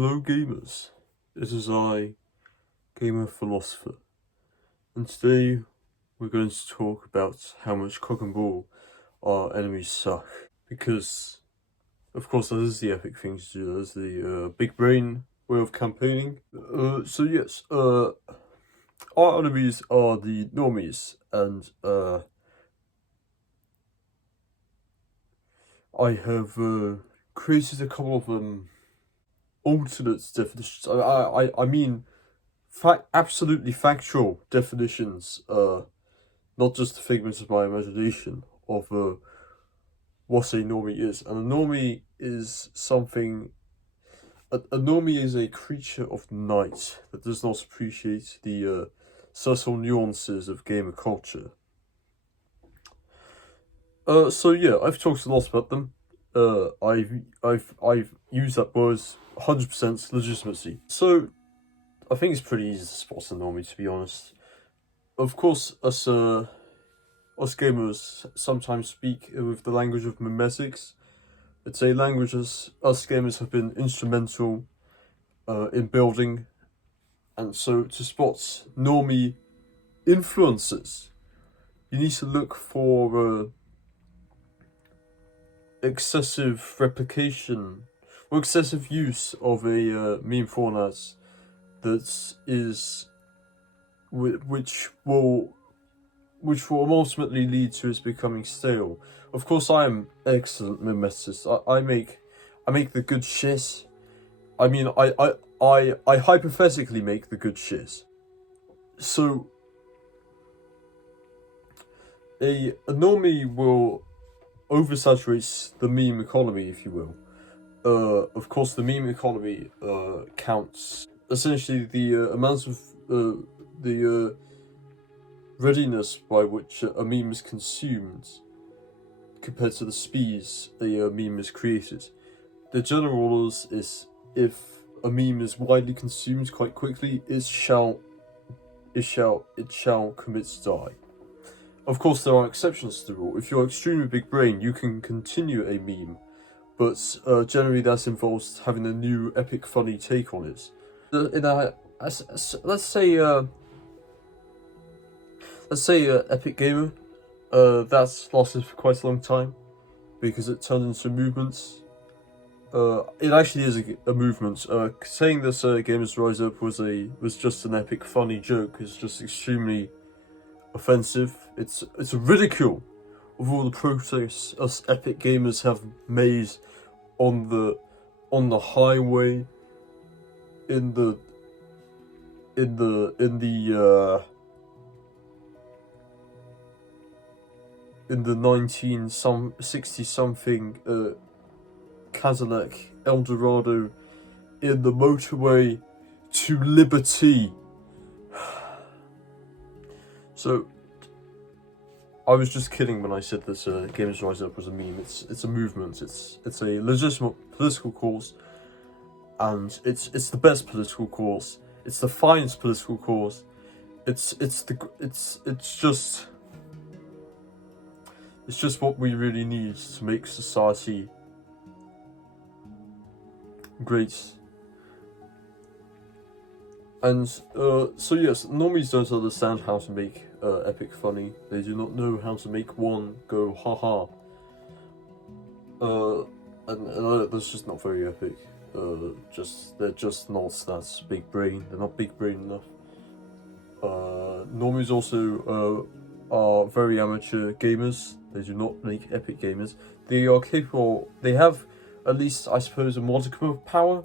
Hello gamers, it is I, Gamer Philosopher, and today we're going to talk about how much cock and bull our enemies suck. Because, of course, that is the epic thing to do, that is the big brain way of campaigning. Our enemies are the normies, and I have created a couple of alternate definitions. I mean, absolutely factual definitions, not just a figment of my imagination, of what a normie is. And a normie is something. A normie is a creature of night that does not appreciate the subtle nuances of gamer culture. I've talked a lot about them. I've used that word 100% legitimacy. So I think it's pretty easy to spot a normie, to be honest. Of course, us gamers sometimes speak with the language of memetics. It's a language us gamers have been instrumental in building, and so to spot normie influences, you need to look for excessive replication or excessive use of a meme format that is which will ultimately lead to its becoming stale. Of course, I am excellent mimeticist. I make the good shit. I mean, I hypothetically make the good shit. So a normie will oversaturate the meme economy, if you will. Of course, the meme economy counts essentially the amount of the readiness by which a meme is consumed compared to the speeds a meme is created. The general rules is if a meme is widely consumed quite quickly, it shall commit to die. Of course, there are exceptions to the rule. If you're extremely big brain, you can continue a meme, but generally that involves having a new epic funny take on it. Let's say Epic Gamer, that's lasted for quite a long time because it turned into movements. It actually is a movement. Saying this Gamers Rise Up was just an epic funny joke is just extremely offensive. It's a ridicule of all the progress us epic gamers have made on the highway in the 1960 something Cadillac Eldorado in the motorway to liberty. So I was just kidding when I said that Gamers Rise Up was a meme. It's a movement. It's a legitimate political cause, and it's the best political cause. It's the finest political cause. It's just what we really need to make society great. And so yes, normies don't understand how to make epic funny. They do not know how to make one go haha. And that's just not very epic. They're just not that big brain. They're not big brain enough. Normies also are very amateur gamers. They do not make epic gamers. They are capable. They have at least, I suppose, a modicum of power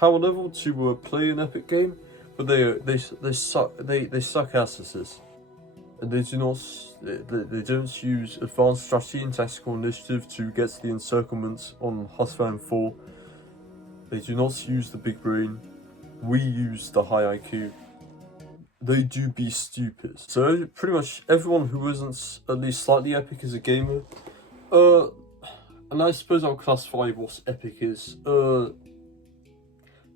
level to play an epic game. But they suck asses, and they don't use advanced strategy and tactical initiative to get to the encirclement on Husvan 4. They do not use the big brain. We use the high IQ. They do be stupid. So pretty much everyone who isn't at least slightly epic is a gamer. And I suppose I'll classify what epic is.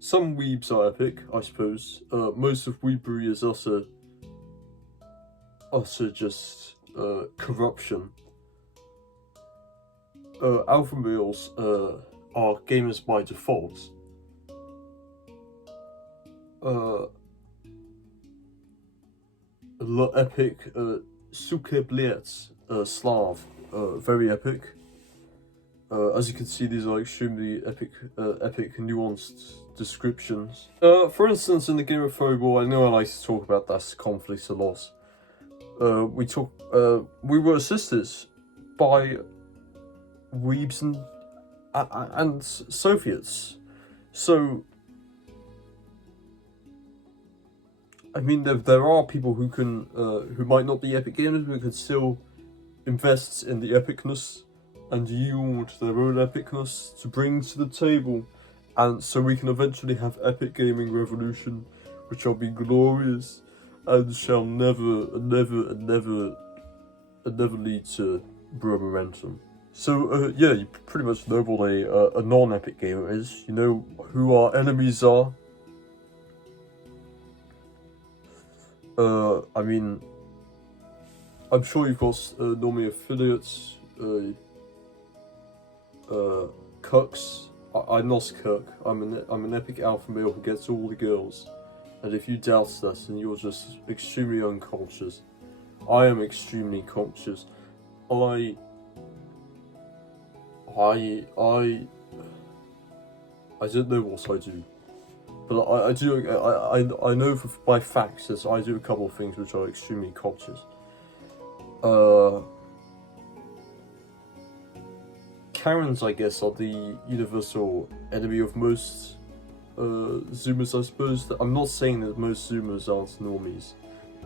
Some weebs are epic, I suppose. Most of weebery is utter just corruption. Alpha males are gamers by default. epic, Suke Bliet, Slav, very epic. As you can see, these are extremely epic, nuanced descriptions. For instance, in the game of Phobor, I know I like to talk about that conflict a lot. We were assisted by Weebs and Soviets. So, I mean, there are people who can, who might not be epic gamers, but can still invest in the epicness and yield their own epicness to bring to the table, and so we can eventually have epic gaming revolution, which shall be glorious and shall never lead to bro momentum. So yeah, you pretty much know what a non-epic gamer is. You know who our enemies are. I mean, I'm sure you've got normie affiliates, cucks. I'm not cuck. I'm an epic alpha male who gets all the girls. And if you doubt that, then you're just extremely unconscious. I am extremely conscious. I don't know what I do, but I know by facts that I do a couple of things which are extremely conscious. Karens, I guess, are the universal enemy of most Zoomers, I suppose. I'm not saying that most Zoomers aren't normies.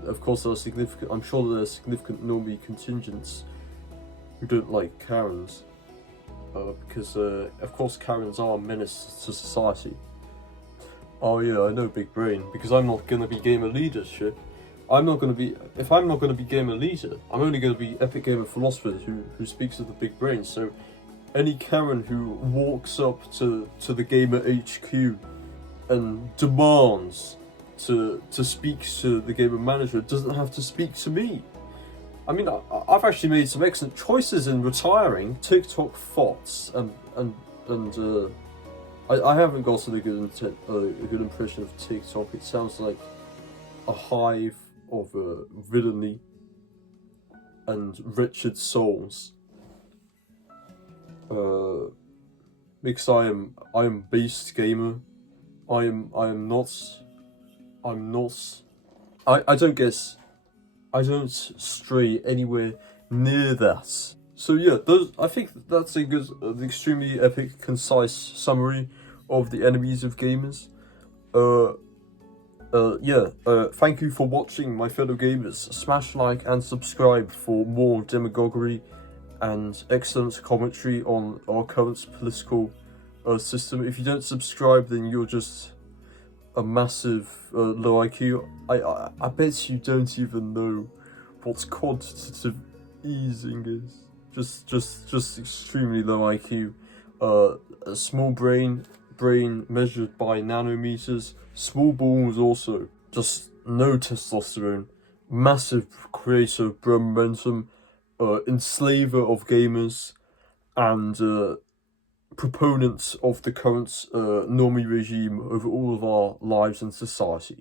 Of course, there are significant. I'm sure there are significant normie contingents who don't like Karens, because of course Karens are a menace to society. Oh yeah, I know, big brain, because I'm not gonna be gamer leadership. I'm not gonna be. If I'm not gonna be gamer leader, I'm only gonna be epic gamer philosopher who speaks of the big brain. So any Karen who walks up to the gamer HQ and demands to speak to the gamer manager doesn't have to speak to me. I mean, I've actually made some excellent choices in retiring TikTok thoughts, and I haven't gotten a good impression of TikTok. It sounds like a hive of villainy and wretched souls. Because I am based gamer. I'm not. I don't stray anywhere near that. So yeah, I think that's a good, extremely epic, concise summary of the enemies of gamers. Thank you for watching, my fellow gamers. Smash like and subscribe for more demagoguery and excellent commentary on our current political system. If you don't subscribe, then you're just a massive low IQ. I bet you don't even know what quantitative easing is. Just extremely low IQ. A small brain measured by nanometers. Small balls also. Just no testosterone. Massive creator of bro momentum. Enslaver of gamers, and proponents of the current normie regime over all of our lives and society.